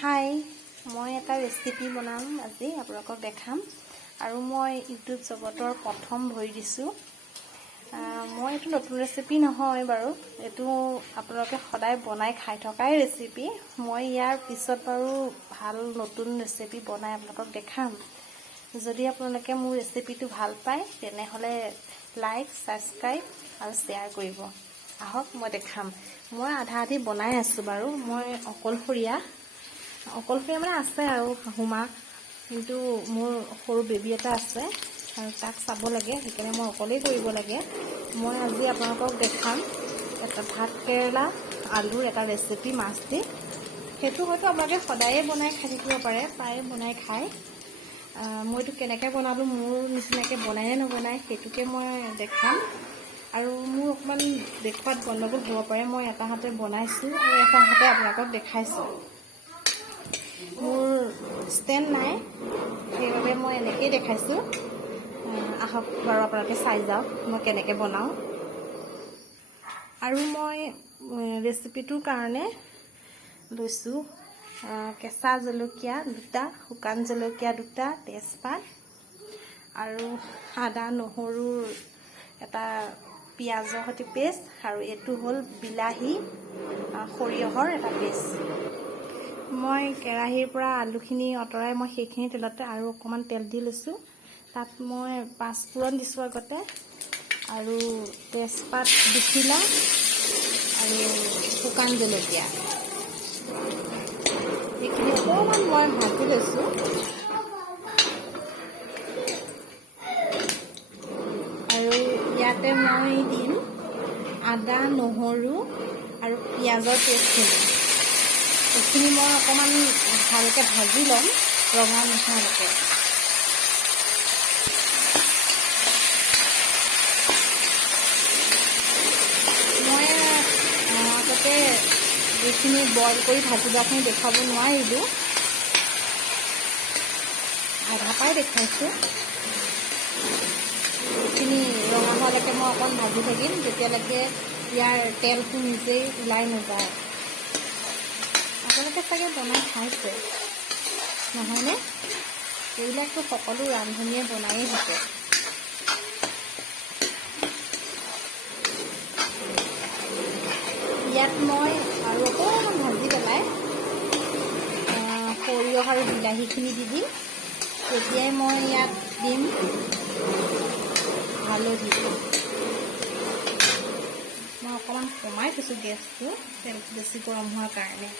হাই, মই এটা ৰেচিপি বনাম আজি আপোনালোকক দেখাম আৰু মই ইউটিউব জগতৰ প্ৰথম ভৰি দিছোঁ। মই এইটো নতুন ৰেচিপি নহয় বাৰু, এইটো আপোনালোকে সদায় বনাই খাই থকাই ৰেচিপি। মই ইয়াৰ পিছত বাৰু ভাল নতুন ৰেচিপি বনাই আপোনালোকক দেখাম। যদি আপোনালোকে মোৰ ৰেচিপিটো ভাল পায় তেনেহ'লে লাইক, ছাবস্ক্ৰাইব আৰু শ্বেয়াৰ কৰিব। আহক মই দেখাম। মই আধা আধি বনাই আছোঁ বাৰু। মই অকলশৰীয়া মানে আছে আৰু শাহুমা, কিন্তু মোৰ সৰু বেবী এটা আছে আৰু তাক চাব লাগে, সেইকাৰণে মই অকলেই কৰিব লাগে। মই আজি আপোনালোকক দেখাম এটা ভাত কেৰেলা আলুৰ এটা ৰেচিপি মাছ দি। সেইটো হয়তো আপোনালোকে সদায়ে বনাই খাই থাকিব পাৰে, প্ৰায়ে বনাই খায়। মই এইটো কেনেকৈ বনালোঁ, মোৰ নিচিনাকৈ বনাই নে নবনায় সেইটোকে মই দেখাম। আৰু মোৰ অকণমান দেখুৱাত গণ্ডগোল হ'ব পাৰে, মই এটা হাতে বনাইছোঁ আৰু এটা হাতে আপোনালোকক দেখাইছোঁ। মোৰ ষ্টেণ্ড নাই, সেইবাবে মই এনেকৈয়ে দেখাইছোঁ। আহক বাৰু আপোনালোকে চাই যাওক মই কেনেকৈ বনাওঁ। আৰু মই ৰেচিপিটোৰ কাৰণে লৈছোঁ কেঁচা জলকীয়া 2টা, শুকান জলকীয়া 2টা, তেজপাত আৰু আদা নহৰুৰ এটা পিঁয়াজৰ সৈতে পেষ্ট, আৰু এইটো হ'ল বিলাহী সৰিয়হৰ এটা পেষ্ট। মই কেৰাহীৰ পৰা আলুখিনি আঁতৰাই মই সেইখিনি তেলতে আৰু অকণমান তেল দি লৈছোঁ। তাত মই 5 ফোৰণ দিছোঁ আগতে, আৰু তেজপাত 2 খিলা আৰু শুকান জলকীয়া, এইখিনি অকণমান মই ভাজি লৈছোঁ। আৰু ইয়াতে মই দিম আদা নহৰু আৰু পিঁয়াজৰ পেষ্টখিনি। এইখিনি মই অকণমান ভালকৈ ভাজি ল'ম ৰঙা নোহোৱালৈকে। মই আগতে এইখিনি বইল কৰি ভাজিবাখিনি দেখাব নোৱাৰিলোঁ, আধা পাই দেখাইছোঁ। এইখিনি ৰঙা হোৱালৈকে মই অকণ ভাজি থাকিম, যেতিয়ালৈকে ইয়াৰ তেলটো নিজেই ওলাই নাযায়। আপোনালোকে চাগে বনাই খাইছে নহয়নে? এইবিলাকতো সকলো ৰান্ধনীয়ে বনায়েই থাকে। ইয়াত মই আৰু অকণমান ভাজি পেলাই সৰিয়হ আৰু বিলাহীখিনি দি দিম। তেতিয়াই মই ইয়াত দিম হালধি। মই অকণমান কমাই থৈছোঁ গেছটো, তেলটো বেছি গৰম হোৱাৰ কাৰণে।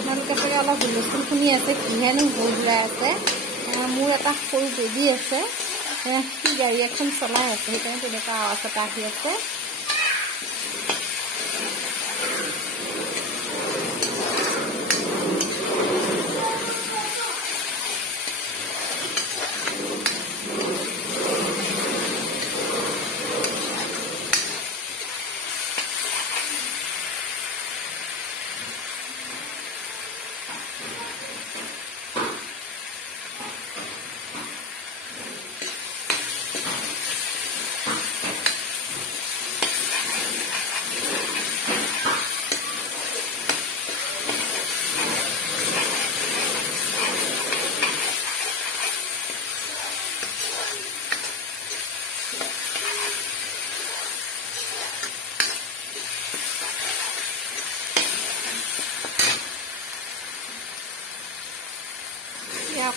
আপোনালোকে চাগে অলপ হুলস্থুল শুনি আছে, কিহেনো ঘূৰাই আছে। মোৰ এটা সৰু বেবী আছে, সি গাড়ী এখন চলাই আছে, সেইকাৰণে তেনেকুৱা আৱাজ এটা আহি আছে।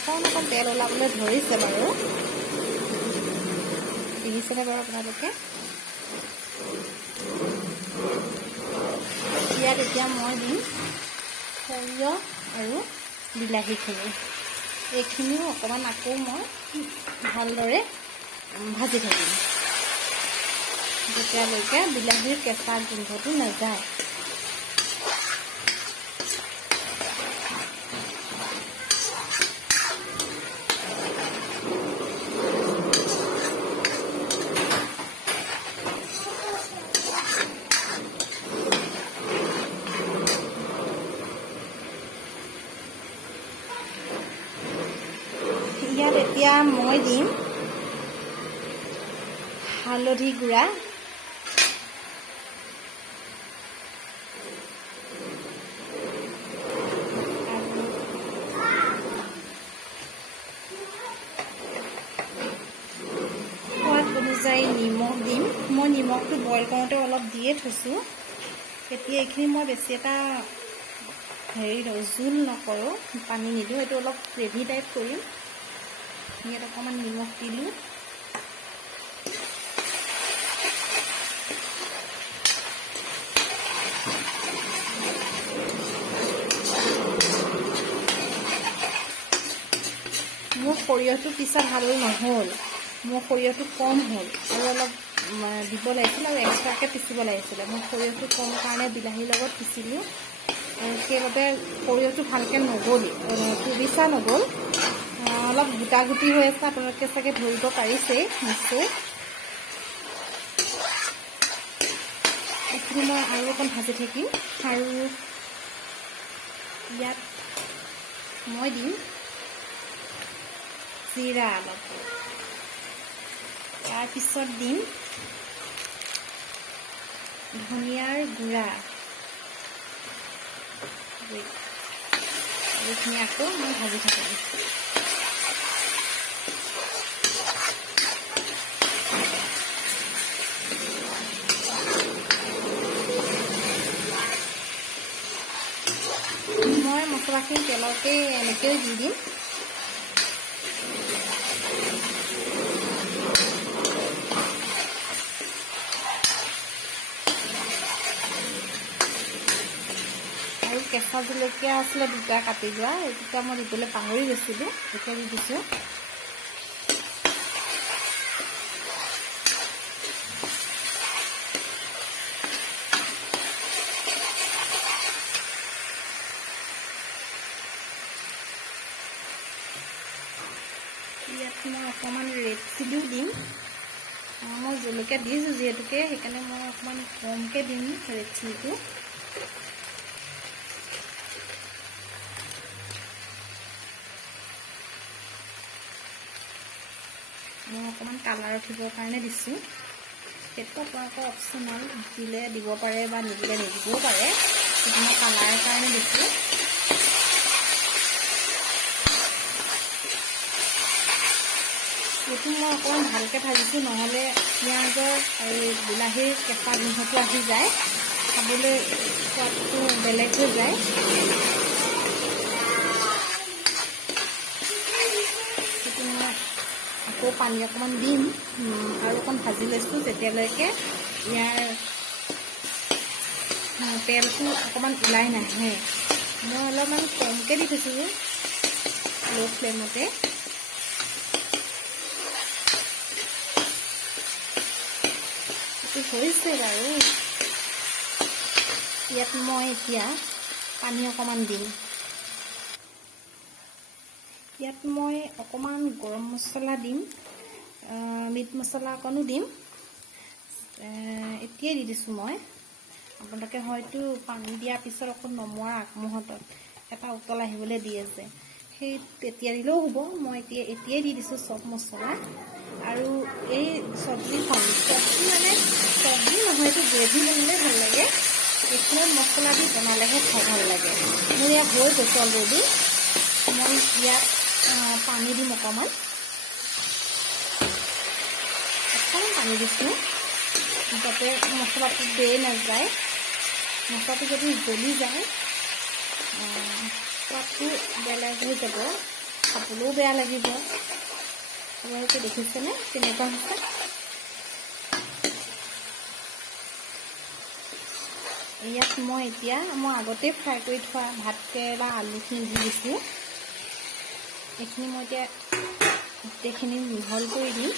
অকণ তেল ওলাবলৈ ধৰিছে বাৰু, দেখিছেনে বাৰু আপোনালোকে? ইয়াত এতিয়া মই দিম সৰিয়হ আৰু বিলাহীখিনি। এইখিনিও অকণমান আকৌ মই ভালদৰে ভাজি থাকিম, যেতিয়ালৈকে বিলাহীৰ কেঁচা গোন্ধটো নাযায়। এতিয়া মই দিম হালধি গুড়া, অনুযায়ী নিমখ দিম। মই নিমখটো বইল কৰোঁতে অলপ দিয়ে থৈছোঁ। এতিয়া এইখিনি মই বেছি এটা জোল নকৰোঁ, পানী নিদিওঁ, এইটো অলপ গ্ৰেভি টাইপ কৰিম। ইয়াত অকণমান নিমখ দিলোঁ। মোৰ সৰিয়হটো পিছা ভাল নহ'ল, মোৰ সৰিয়হটো কম হ'ল আৰু অলপ দিব লাগিছিল আৰু এক্সট্ৰাকৈ পিচিব লাগিছিলে। মই সৰিয়হটো কম কাৰণে বিলাহীৰ লগত পিচিলোঁ, সেইবাবে সৰিয়হটো ভালকৈ নগ'ল, পিছা নগ'ল, অলপ গোটা গুটি হৈ আছে। আপোনালোকে চাগে ধৰিব পাৰিছেই নিশ্চয়। এইখিনি মই আৰু অকণ ভাজি থাকিম আৰু ইয়াত মই দিম জিৰা অলপ, তাৰপিছত দিম ধনিয়াৰ গুড়া, এইখিনি আকৌ মই ভাজি থাকিম। মই মছলাখিনি তেলতে এনেকৈও দি দিম। আৰু কেঁচা জলকীয়া আছিলে 2টা কাটি লোৱা, এই 2টা মই দিবলৈ পাহৰি গৈছিলোঁ, এতিয়া দি দিছোঁ। ইয়াত মই অকণমান ৰেড চিলিও দিম। মই জলকীয়া দিছোঁ যিহেতুকে, সেইকাৰণে মই অকণমান কমকৈ দিম ৰেড চিলিটো। মই অকণমান কালাৰ উঠিবৰ কাৰণে দিছোঁ। সেইটো আপোনালোকৰ অপশ্যনেল, দিলে দিব পাৰে বা নিদিলে নিদিবও পাৰে, কিন্তু মই কালাৰৰ কাৰণে দিছোঁ। এইটো মই অকণমান ভালকৈ ভাজিছোঁ, নহ'লে পিঁয়াজৰ আৰু বিলাহীৰ কেঁচা গোন্ধটো আহি যায়, খাবলৈ সোৱাদটো বেলেগ হৈ যায়। সেইটো মই আকৌ পানী অকণমান দিম আৰু অকণ ভাজি লৈছোঁ, যেতিয়ালৈকে ইয়াৰ তেলটো অকণমান ওলাই নাহে। মই অলপমান কমকৈ দি থৈছোঁ ল' ফ্লেমতে। হৈছে বাৰু। ইয়াত মই এতিয়া পানী অকণমান দিম। ইয়াত মই অকণমান গৰম মছলা দিম, মিট মছলা অকণো দিম। এতিয়াই দি দিছোঁ মই। আপোনালোকে হয়তো পানী দিয়াৰ পিছত অকণ নমৰাৰ আগমুহূৰ্তত এটা উতল আহিবলৈ দি আছে, সেই তেতিয়া দিলেও হ'ব। মই এতিয়াই দি দিছোঁ চব মছলা। আৰু এই চব্জিখন, চব্জি নহয়, এইটো গ্ৰেভি বনালে ভাল লাগে, এইখনত মছলা দি বনালেহে খাই ভাল লাগে। মোৰ ইয়াত হৈ গৈছে অলৰেডি। মই ইয়াত পানী দিম অকণমান পানী দিছোঁ, যাতে মছলাটো দেই নাযায়। মছলাটো যদি জ্বলি যায় সোৱাদটো বেলেগ হৈ যাব, খাবলৈও বেয়া লাগিব। আপোনালোকে দেখিছেনে কেনেকুৱা হৈছে? ইয়াত মই আগতে ফ্ৰাই কৰি থোৱা ভাতকেৰেলা আলুখিনি দি দিছোঁ। এইখিনি মই এতিয়া গোটেইখিনি মিহল কৰি দিম,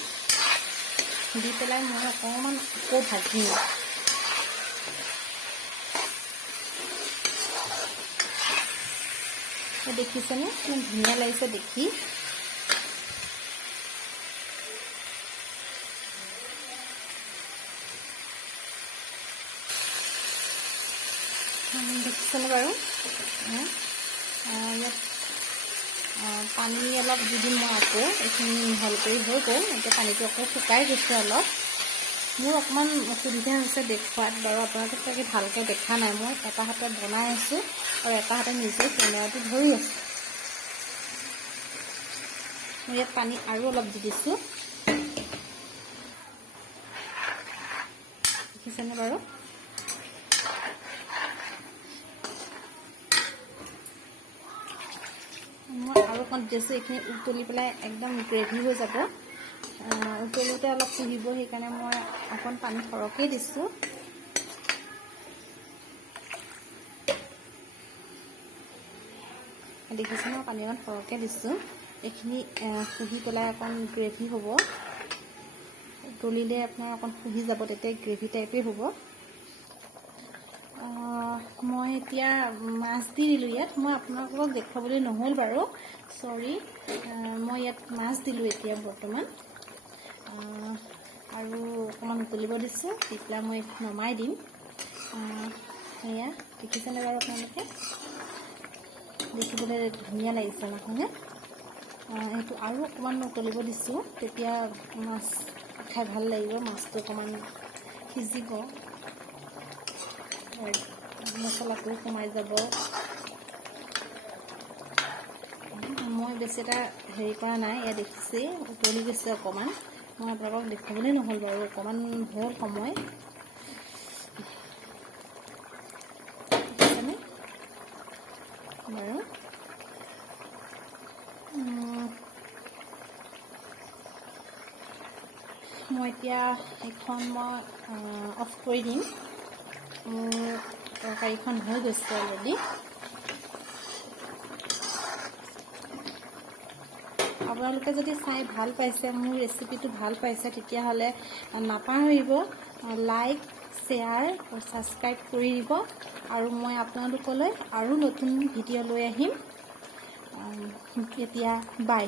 দি পেলাই মই অকণমান আকৌ ভাজিম। দেখিছেনে কিমান ধুনীয়া লাগিছে দেখি? দেখিছেনে বাৰু? ইয়াত পানী অলপ দি দিম মই আকৌ। এইখিনি মিহল কৰি হৈ গ'ল। এতিয়া পানীটো আকৌ শুকাই গৈছে অলপ। মোৰ অকণমান অসুবিধা হৈছে দেখুৱাত বাৰু, আপোনালোকে চাগে ভালকৈ দেখা নাই। মই এটা হাতে বনাই আছোঁ আৰু এটা হাতে নিজে কেমেৰাটো ধৰি আছোঁ। মই ইয়াত পানী আৰু অলপ দি দিছোঁ, দেখিছেনে বাৰু? মই আৰু অকণ দিছোঁ। এইখিনি উতলি পেলাই একদম গ্ৰেভি হৈ যাব। উতলোতে অলপ পুহিব, সেইকাৰণে মই অকণ পানী সৰহকৈ দিছোঁ। দেখিছোঁ মই পানী অকণ সৰহকৈ দিছোঁ। এইখিনি পুহি পেলাই অকণ গ্ৰেভি হ'ব। উতলিলে আপোনাৰ অকণ পুহি যাব, তেতিয়া গ্ৰেভি টাইপেই হ'ব। মই এতিয়া মাছ দি দিলোঁ ইয়াত। মই আপোনালোকক দেখুৱাবলৈ নহ'ল বাৰু, চৰি। মই ইয়াত মাছ দিলোঁ এতিয়া বৰ্তমান, আৰু অকণমান উতলিব দিছোঁ। তেতিয়া মই নমাই দিম। এয়া দেখিছেনে বাৰু আপোনালোকে? দেখিবলৈ ধুনীয়া লাগিছে নহয়নে? সেইটো আৰু অকণমান উতলিব দিছোঁ, তেতিয়া মাছ খাই ভাল লাগিব। মাছটো অকণমান সিজিব, মছলাটো সোমাই যাব। মই বেছি এটা হেৰি কৰা নাই, এয়া দেখিছেই উতলি গৈছে অকণমান। মই আপোনালোকক দেখুৱাবলৈ নহ'ল বাৰু, অকণমান হ'ল সময়। দেখিছেনে বাৰু? মই এতিয়া এইখন অফ কৰি দিম। মোৰ তৰকাৰীখন হৈ গৈছে অলৰেডি। আপোনালোকে যদি চাই ভাল পাইছে, মোৰ ৰেচিপিটো ভাল পাইছে, তেতিয়াহ'লে নাপাহৰিব লাইক, শ্বেয়াৰ আৰু ছাবস্ক্ৰাইব কৰি দিব। আৰু মই আপোনালোকলৈ আৰু নতুন ভিডিঅ' লৈ আহিম। এতিয়া বাই।